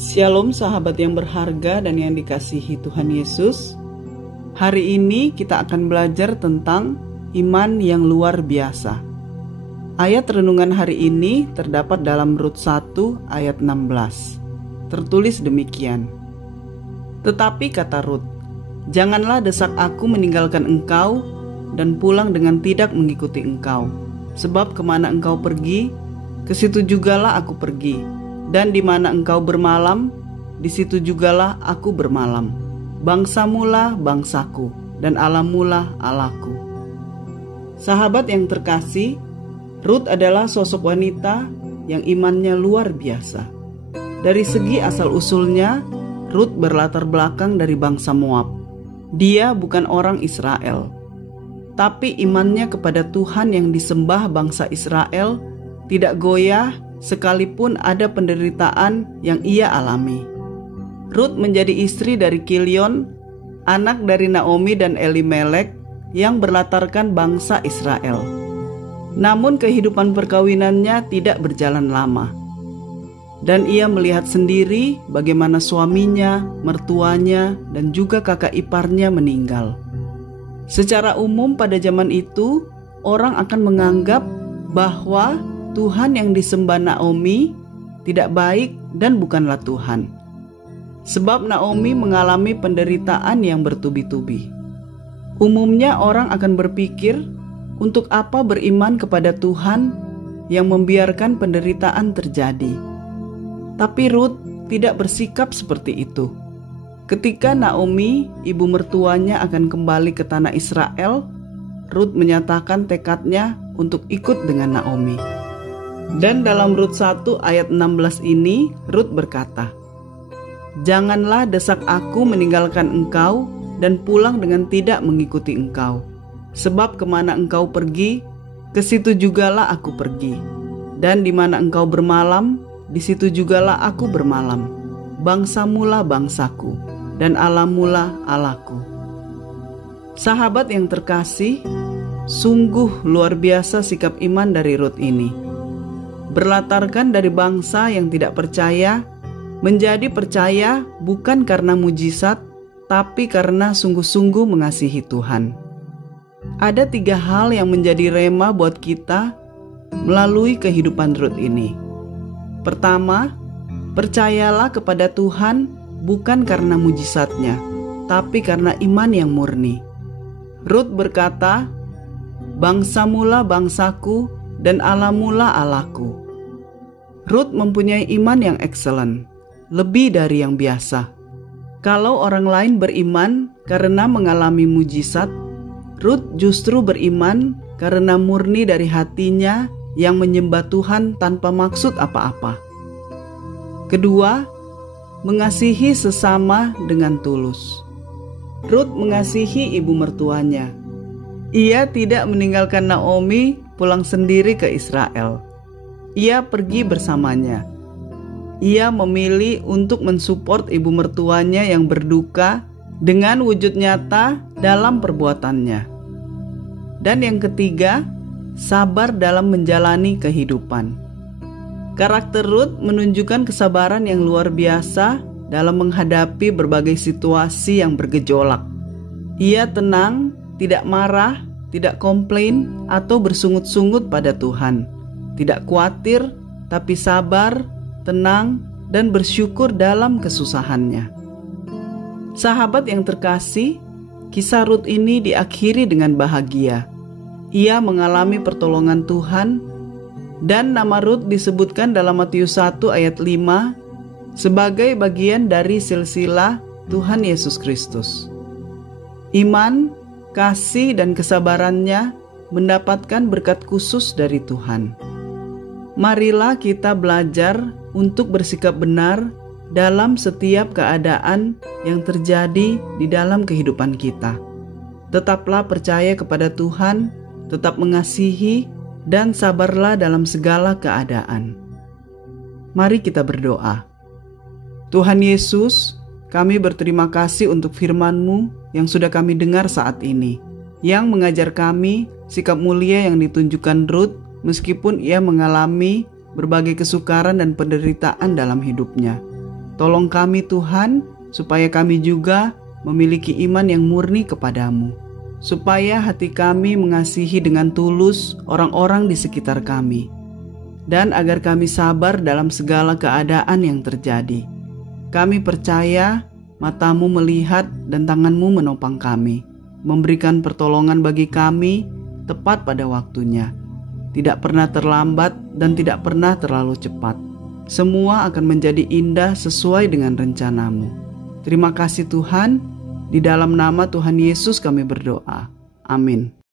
Shalom sahabat yang berharga dan yang dikasihi Tuhan Yesus. Hari ini kita akan belajar tentang iman yang luar biasa. Ayat renungan hari ini terdapat dalam Rut 1 ayat 16. Tertulis demikian. Tetapi kata Rut, janganlah desak aku meninggalkan engkau dan pulang dengan tidak mengikuti engkau. Sebab kemana engkau pergi, ke situ jugalah aku pergi. Dan di mana engkau bermalam, di situ jugalah aku bermalam. Bangsamulah bangsaku, dan Allahmulah Allahku. Sahabat yang terkasih, Rut adalah sosok wanita yang imannya luar biasa. Dari segi asal-usulnya, Rut berlatar belakang dari bangsa Moab. Dia bukan orang Israel, tapi imannya kepada Tuhan yang disembah bangsa Israel tidak goyah sekalipun ada penderitaan yang ia alami. Rut menjadi istri dari Kilion, anak dari Naomi dan Elimelek yang berlatarkan bangsa Israel. Namun kehidupan perkawinannya tidak berjalan lama. Dan ia melihat sendiri bagaimana suaminya, mertuanya, dan juga kakak iparnya meninggal. Secara umum pada zaman itu, orang akan menganggap bahwa Tuhan yang disembah Naomi tidak baik dan bukanlah Tuhan. Sebab Naomi mengalami penderitaan yang bertubi-tubi. Umumnya orang akan berpikir, untuk apa beriman kepada Tuhan yang membiarkan penderitaan terjadi? Tapi Rut tidak bersikap seperti itu. Ketika Naomi, ibu mertuanya akan kembali ke tanah Israel, Rut menyatakan tekadnya untuk ikut dengan Naomi. Dan dalam Rut 1 ayat 16 ini, Rut berkata, janganlah desak aku meninggalkan engkau dan pulang dengan tidak mengikuti engkau. Sebab kemana engkau pergi, ke situ jugalah aku pergi. Dan di mana engkau bermalam, di situ jugalah aku bermalam. Bangsamulah bangsaku, dan Allahmulah Allahku. Sahabat yang terkasih, sungguh luar biasa sikap iman dari Rut ini. Berlatarkan dari bangsa yang tidak percaya, menjadi percaya bukan karena mujizat, tapi karena sungguh-sungguh mengasihi Tuhan. Ada 3 hal yang menjadi rema buat kita melalui kehidupan Rut ini. Pertama, percayalah kepada Tuhan bukan karena mujizatnya, tapi karena iman yang murni. Rut berkata, bangsamulah bangsaku, dan Allahmulah Allahku. Rut mempunyai iman yang excellent, lebih dari yang biasa. Kalau orang lain beriman karena mengalami mujizat, Rut justru beriman karena murni dari hatinya yang menyembah Tuhan tanpa maksud apa-apa. Kedua, mengasihi sesama dengan tulus. Rut mengasihi ibu mertuanya. Ia tidak meninggalkan Naomi pulang sendiri ke Israel. Ia pergi bersamanya. Ia memilih untuk mensupport ibu mertuanya yang berduka dengan wujud nyata dalam perbuatannya. Dan yang ketiga, sabar dalam menjalani kehidupan. Karakter Rut menunjukkan kesabaran yang luar biasa dalam menghadapi berbagai situasi yang bergejolak. Ia tenang, tidak marah, tidak komplain atau bersungut-sungut pada Tuhan. Tidak khawatir, tapi sabar, tenang, dan bersyukur dalam kesusahannya. Sahabat yang terkasih, kisah Rut ini diakhiri dengan bahagia. Ia mengalami pertolongan Tuhan, dan nama Rut disebutkan dalam Matius 1 ayat 5 sebagai bagian dari silsilah Tuhan Yesus Kristus. Iman, kasih, dan kesabarannya mendapatkan berkat khusus dari Tuhan. Marilah kita belajar untuk bersikap benar dalam setiap keadaan yang terjadi di dalam kehidupan kita. Tetaplah percaya kepada Tuhan, tetap mengasihi, dan sabarlah dalam segala keadaan. Mari kita berdoa. Tuhan Yesus, kami berterima kasih untuk firman-Mu yang sudah kami dengar saat ini, yang mengajar kami sikap mulia yang ditunjukkan Rut meskipun ia mengalami berbagai kesukaran dan penderitaan dalam hidupnya. Tolong kami Tuhan, supaya kami juga memiliki iman yang murni kepadamu, supaya hati kami mengasihi dengan tulus orang-orang di sekitar kami, dan agar kami sabar dalam segala keadaan yang terjadi. Kami percaya matamu melihat dan tanganmu menopang kami, memberikan pertolongan bagi kami tepat pada waktunya. Tidak pernah terlambat dan tidak pernah terlalu cepat. Semua akan menjadi indah sesuai dengan rencanamu. Terima kasih Tuhan, di dalam nama Tuhan Yesus kami berdoa. Amin.